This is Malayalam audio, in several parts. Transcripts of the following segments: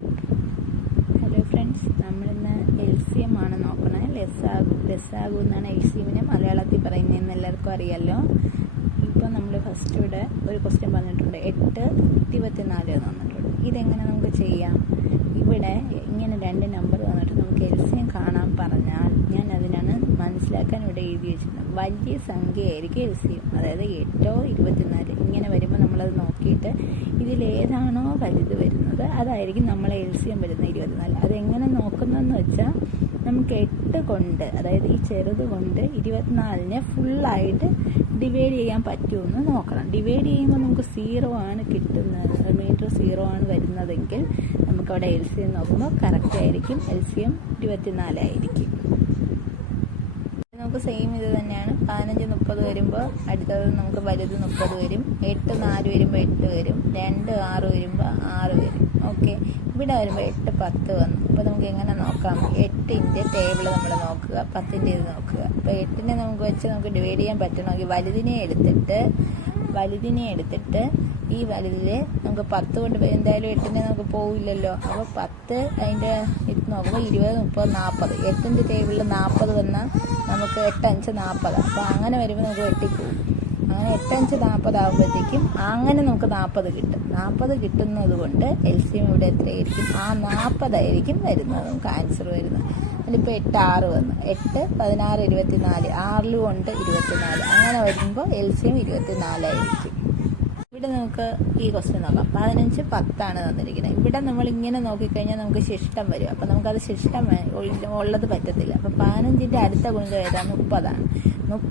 ഹലോ ഫ്രണ്ട്സ്, നമ്മളിന്ന് LCM ആണ് നോക്കണേ. ലെസ്സാഗു എന്നാണ് LCMനെ മലയാളത്തിൽ പറയുന്നതെന്ന് എല്ലാവർക്കും അറിയാമല്ലോ. ഇപ്പം നമ്മൾ ഫസ്റ്റ് ഇവിടെ ഒരു ക്വസ്റ്റ്യൻ പറഞ്ഞിട്ടുണ്ട്, 8:24 തന്നിട്ടുണ്ട്. ഇതെങ്ങനെ നമുക്ക് ചെയ്യാം? ഇവിടെ ഇങ്ങനെ രണ്ട് നമ്പർ തന്നിട്ട് നമുക്ക് LCM കാണാൻ പറഞ്ഞാൽ ഞാൻ അതിനാണ് മനസ്സിലാക്കാൻ ഇവിടെ എഴുതി വെച്ചിരുന്നത്. വലിയ സംഖ്യയായിരിക്കും LCM, അതായത് 8-24 ഇങ്ങനെ വരുമ്പോൾ നമ്മളത് നോക്കിയിട്ട് ഇതിലേതാണോ വലുത് വരുന്നത് അതായിരിക്കും നമ്മളെ LCM വരുന്നത് 24. അതെങ്ങനെ നോക്കുന്നതെന്ന് വെച്ചാൽ നമുക്ക് 8 കൊണ്ട്, അതായത് ഈ ചെറുത് കൊണ്ട് 24നെ ഫുള്ളായിട്ട് ഡിവൈഡ് ചെയ്യാൻ പറ്റുമെന്ന് നോക്കണം. ഡിവൈഡ് ചെയ്യുമ്പോൾ നമുക്ക് 0 ആണ് കിട്ടുന്നത്, റിമൈൻഡർ 0 ആണ് വരുന്നതെങ്കിൽ നമുക്കവിടെ LCM നോക്കുമ്പോൾ കറക്റ്റ് ആയിരിക്കും. LCM 24 ആയിരിക്കും. നമുക്ക് സെയിം ഇത് തന്നെയാണ്. 15-30 വരുമ്പോൾ അടുത്തത് നമുക്ക് വലുത് 30 വരും. 8-4 വരുമ്പോൾ 8 വരും. 2-6 വരുമ്പോൾ 6 വരും. ഓക്കെ, ഇവിടെ വരുമ്പോൾ 8-10 വന്നു. അപ്പോൾ നമുക്ക് എങ്ങനെ നോക്കാം? 8ൻ്റെ ടേബിൾ നമ്മൾ നോക്കുക, 10ൻ്റെ ഇത് നോക്കുക. അപ്പോൾ 8നെ നമുക്ക് വെച്ച് നമുക്ക് ഡിവൈഡ് ചെയ്യാൻ പറ്റണമെങ്കിൽ വലുതിനെ എടുത്തിട്ട് ഈ വലുതിൽ നമുക്ക് 10 കൊണ്ട് എന്തായാലും 8നെ നമുക്ക് പോവില്ലല്ലോ. അപ്പോൾ 10 അതിൻ്റെ ഇത് നോക്കുമ്പോൾ 20, 30, 40. 8ൻ്റെ ടേബിളിൽ 40 വന്നാൽ നമുക്ക് 8-5 40. അപ്പോൾ അങ്ങനെ വരുമ്പോൾ നമുക്ക് വെട്ടിപ്പോവും. അങ്ങനെ 8-5 40 ആകുമ്പോഴത്തേക്കും അങ്ങനെ നമുക്ക് 40 കിട്ടും. 40 കിട്ടുന്നത് കൊണ്ട് LCM ഇവിടെ എത്രയായിരിക്കും? ആ 40 ആയിരിക്കും വരുന്നത്, നമുക്ക് ആൻസർ വരുന്നത്. അതിലിപ്പോൾ 8-6 വന്നു. 8, 16, 24. 6 കൊണ്ട് 24. അങ്ങനെ വരുമ്പോൾ LCM 24 ആയിരിക്കും. ഇവിടെ നമുക്ക് ഈ ക്വസ്റ്റ്യൻ നോക്കാം. 15-10 തന്നിരിക്കുന്നത്. ഇവിടെ നമ്മൾ ഇങ്ങനെ നോക്കിക്കഴിഞ്ഞാൽ നമുക്ക് ശിഷ്ടം വരും. അപ്പം നമുക്കത് ശിഷ്ടം ഉള്ളത് പറ്റത്തില്ല. അപ്പം 15ൻ്റെ അടുത്ത ഗുണിതം ഏതാ? 30ആണ്.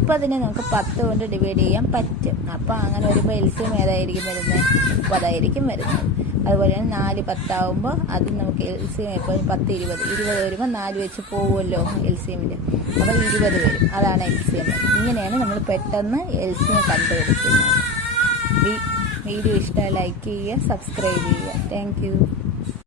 30നെ നമുക്ക് 10 കൊണ്ട് ഡിവൈഡ് ചെയ്യാൻ പറ്റും. അപ്പം അങ്ങനെ വരുമ്പോൾ LCM ഏതായിരിക്കും വരുന്നത്? 30 ആയിരിക്കും വരുന്നത്. അതുപോലെ തന്നെ 4-10 ആകുമ്പോൾ അത് നമുക്ക് LCM എപ്പോഴും 10-20 വരുമ്പോൾ 4 വെച്ച് പോകുമല്ലോ LCMൽ. അപ്പോൾ 20 വരും. അതാണ് LCM. ഇങ്ങനെയാണ് നമ്മൾ പെട്ടെന്ന് LCM കണ്ടുപിടിക്കുന്നത്. വീഡിയോ ഇഷ്ടമായി ലൈക്ക് ചെയ്യുക, സബ്സ്ക്രൈബ് ചെയ്യുക. Thank you.